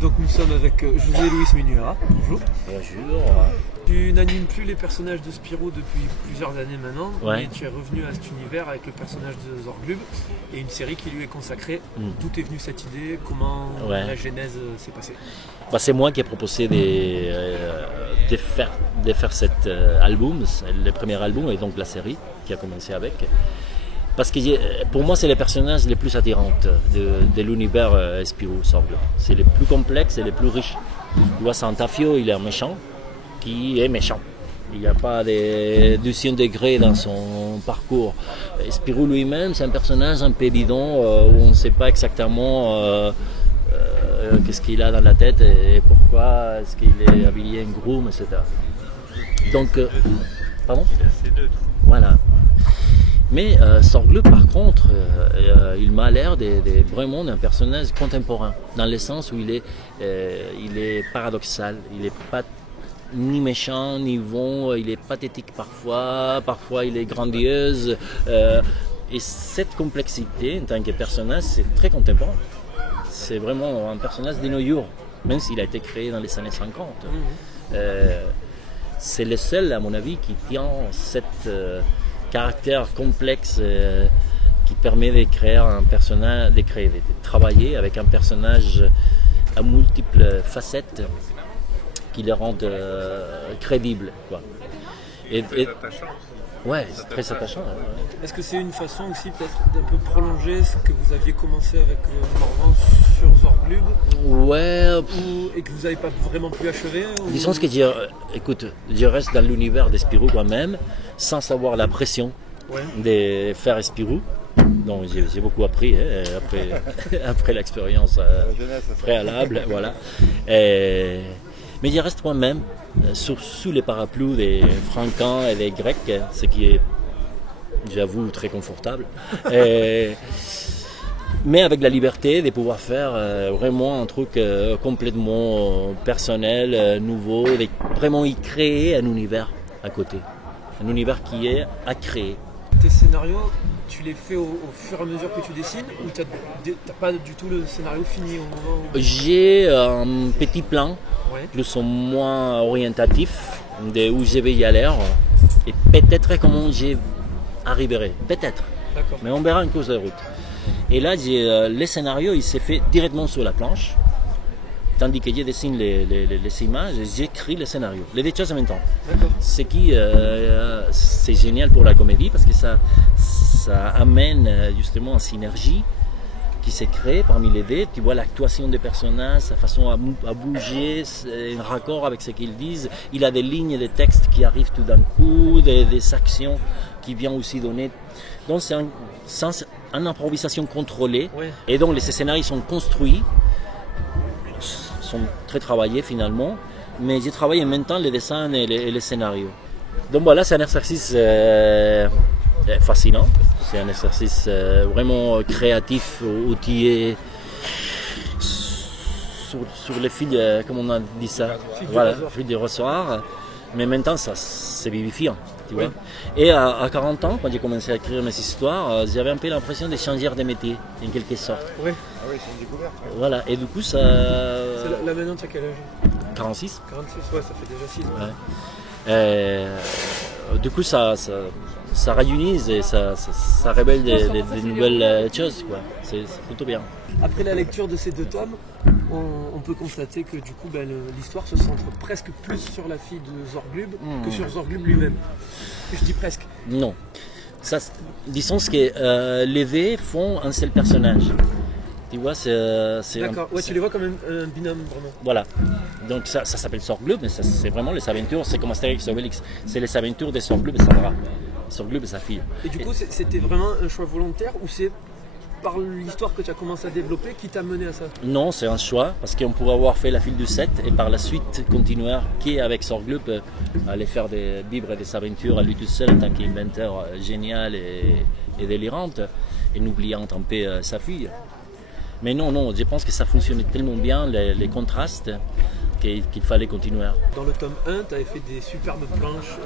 Donc nous sommes avec José Luis Menuera. Bonjour. Bonjour. Tu n'animes plus les personnages de Spirou depuis plusieurs années maintenant, Ouais. mais tu es revenu à cet univers avec le personnage de Zorglub et une série qui lui est consacrée. D'où est venue cette idée? Comment la genèse s'est passée? C'est moi qui ai proposé de faire cet album, le premier album et donc la série qui a commencé avec. Parce que pour moi, c'est les personnages les plus attirants de l'univers Spirou Zorglub. C'est les plus complexes et les plus riches. Tu vois, Santafio, il est un méchant qui est méchant. Il n'y a pas de deuxième degré dans son parcours. Spirou lui-même, c'est un personnage un peu bidon où on ne sait pas exactement qu'est-ce qu'il a dans la tête et pourquoi est-ce qu'il est habillé en groom, etc. Donc, pardon ? Il est assez neutre. Voilà. Mais Zorglub, par contre, il m'a l'air vraiment d'un personnage contemporain, dans le sens où il est paradoxal, il n'est pas ni méchant, ni bon, il est pathétique parfois il est grandiose. Et cette complexité, en tant que personnage, c'est très contemporain. C'est vraiment un personnage de nos jours, même s'il a été créé dans les années 50. C'est le seul, à mon avis, qui tient cette caractère complexe qui permet de créer un personnage, de travailler avec un personnage à multiples facettes qui le rendent crédible, quoi. Et très attachant. Ouais, c'est très attachant. Ouais. Est-ce que c'est une façon aussi peut-être d'un peu prolonger ce que vous aviez commencé avec Morvan sur Zorglub? Ouais. Et que vous n'avez pas vraiment pu achever ou... Disons que écoute, je reste dans l'univers de Spirou moi-même, sans avoir la pression de faire Spirou. Donc j'ai beaucoup appris après l'expérience préalable, voilà. Mais je reste moi-même sous les parapluies des Francans et des Grecs, ce qui est, j'avoue, très confortable. Mais avec la liberté de pouvoir faire vraiment un truc complètement personnel, nouveau, de vraiment y créer un univers à côté. Un univers qui est à créer. Tes scénarios, tu les fais au fur et à mesure que tu dessines ou tu n'as pas du tout le scénario fini au moment où... J'ai un petit plan, plus ou moins orientatif, de où je vais y aller et peut-être comment j'y arriverai. Peut-être. D'accord. Mais on verra en cours de route. Et là, le scénario, il s'est fait directement sur la planche. Tandis que je dessine les images, j'écris le scénario. Les deux choses en même temps. Ce qui c'est génial pour la comédie parce que ça amène justement une synergie qui s'est créée parmi les deux. Tu vois l'actuation des personnages, sa façon à bouger, un raccord avec ce qu'ils disent. Il a des lignes de texte qui arrivent tout d'un coup, des actions qui viennent aussi donner. Donc c'est une improvisation contrôlée. Et donc les scénarios sont construits, sont très travaillés finalement, mais j'ai travaillé en même temps les dessins et les scénarios. Donc voilà, c'est un exercice fascinant, c'est un exercice vraiment créatif, outillé sur le fil, comme on a dit ça, fil du ressort, mais maintenant ça c'est vivifiant. Tu vois. Et à 40 ans, quand j'ai commencé à écrire mes histoires, j'avais un peu l'impression de changer de métier, en quelque sorte. Ah oui, c'est une découverte. Voilà, et du coup, ça. Là maintenant, tu as quel âge? 46. 46, ouais, ça fait déjà 6 ans. Ouais. Du coup, ça réunit et ça révèle des nouvelles choses, quoi. C'est plutôt bien. Après la lecture de ces deux tomes, on peut constater que du coup l'histoire se centre presque plus sur la fille de Zorglub que sur Zorglub lui-même. Je dis presque. Non. Disons que les V font un seul personnage. Tu vois, c'est d'accord, tu les vois comme un binôme vraiment. Voilà. Donc ça s'appelle Zorglub, mais c'est vraiment les aventures, c'est comme Astérix et Obélix. C'est les aventures de Zorglub et Sandra. Zorglub et sa fille. Et du coup, c'était vraiment un choix volontaire ou c'est par l'histoire que tu as commencé à développer qui t'a mené à ça? Non, c'est un choix, parce qu'on pourrait avoir fait la file du 7 et par la suite continuer avec Zorglub à aller vivre des aventures à lui tout seul en tant qu'inventeur génial et délirante, et n'oubliant un peu sa fille. Mais non, je pense que ça fonctionnait tellement bien, les contrastes, qu'il fallait continuer. Dans le tome 1, tu avais fait des superbes planches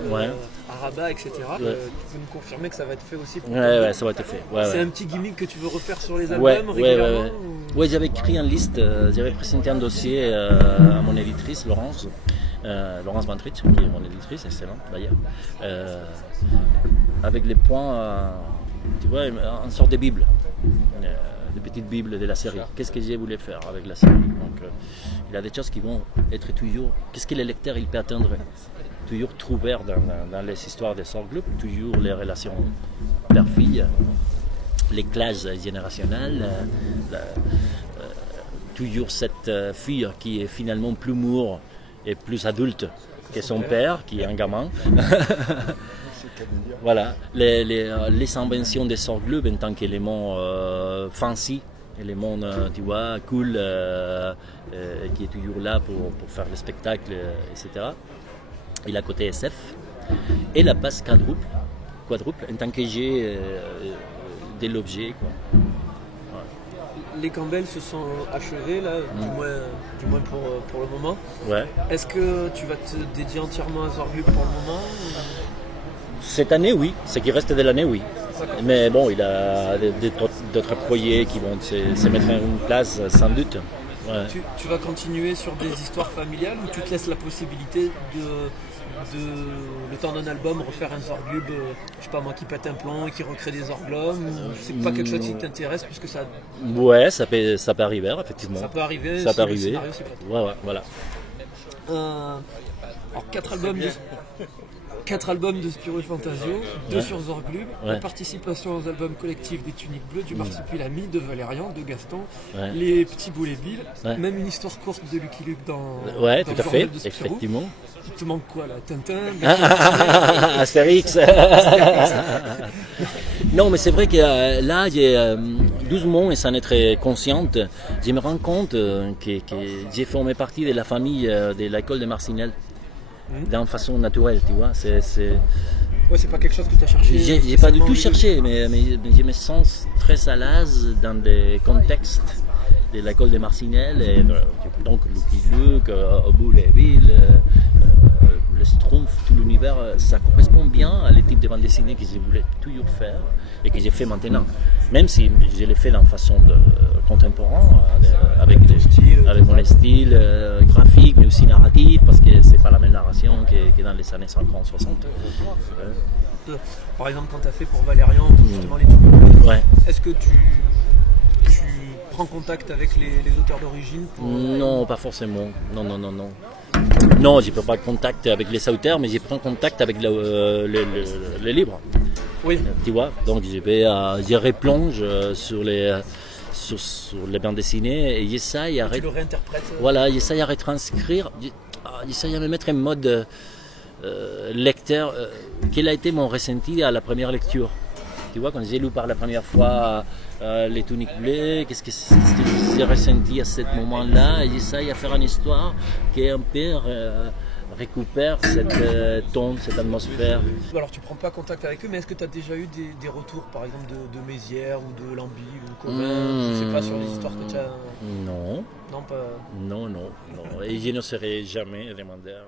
à Rabat, etc. Tu peux nous confirmer que ça va être fait aussi pour Ouais, ça va être fait. C'est un petit gimmick que tu veux refaire sur les albums régulièrement Oui, j'avais écrit une liste, j'avais présenté un dossier à mon éditrice, Laurence Bantrich, qui est mon éditrice, excellente d'ailleurs, avec les points, tu vois, une sorte de bible, de petite bible de la série. Qu'est-ce que j'ai voulu faire avec la série? Donc, il y a des choses qui vont être toujours, qu'est-ce que le lecteur il peut attendre? Toujours trouver dans les histoires des Sorglub, toujours les relations père-fille, les classes générationnelles, toujours cette fille qui est finalement plus mûre et plus adulte que son père, qui est un gamin. Voilà, les inventions des Sorglub en tant qu'élément fancy, élément, tu vois, cool, qui est toujours là pour faire le spectacle, etc. Et la côté SF, et la base quadruple en tant que j'ai de l'objet. Les Campbell se sont achevés là, du moins pour le moment. Ouais. Est-ce que tu vas te dédier entièrement à Zorglub pour le moment Cette année, oui. Ce qui reste de l'année, oui. Mais bon, il a d'autres projets qui vont se mettre en place, sans doute. Ouais. Tu vas continuer sur des histoires familiales ou tu te laisses la possibilité de le temps d'un album refaire un Zorglub, je sais pas moi, qui pète un plomb et qui recrée des Orglums? C'est pas quelque chose qui t'intéresse puisque ça... Ouais, ça peut arriver, effectivement. Ça peut arriver. Ça peut arriver. Le scénario, c'est pas tout. Ouais, voilà. Alors 4 albums de Spirou et Fantasio, 2 sur Zorglub, la participation aux albums collectifs des Tuniques Bleues, du Marsupilami, de Valérian, de Gaston, les Petits Boulets Bill, même une histoire courte de Lucky Luke dans tout à fait, effectivement. Il te manque quoi là? Tintin, Astérix. Non, mais c'est vrai que là, doucement, et sans être consciente, je me rends compte que j'ai formé partie de la famille de l'école de Marcinelle. D'une façon naturelle, tu vois. Ouais, c'est pas quelque chose que tu as cherché. J'ai pas du tout cherché, mais je me sens très à l'aise dans les contextes de l'école de Marcinelle, et donc Lucky Luke, Bouleville, le Schtroumpf, tout l'univers, ça correspond bien à le type de bande dessinée que je voulais toujours faire et que j'ai fait maintenant. Même si je l'ai fait d'une façon contemporaine, avec mon style graphique, mais aussi narratif, parce que c'est pas la même narration que dans les années 50-60. Par exemple, quand tu as fait pour Valérian, justement les trucs, est-ce que tu prends contact avec les auteurs d'origine Non, pas forcément. Non, je ne peux pas contact avec les auteurs, mais je prends contact avec les livres. Oui. Tu vois, donc je replonge sur les bandes dessinées et j'essaye tu le réinterprètes. Voilà, j'essaye à retranscrire, j'essaye à me mettre en mode lecteur. Quel a été mon ressenti à la première lecture? Tu vois, quand j'ai lu par la première fois les Tuniques Bleues, qu'est-ce que j'ai ressenti à ce moment-là? Et j'essaye à faire une histoire qui un peu récupère cette ton, cette atmosphère. Alors tu prends pas contact avec eux, mais est-ce que tu as déjà eu des retours, par exemple de Mézières ou de Lambie ou de Comin, je sais pas, sur les histoires que tu as... Non. Non, pas... Non. Et je ne serai jamais demandeur.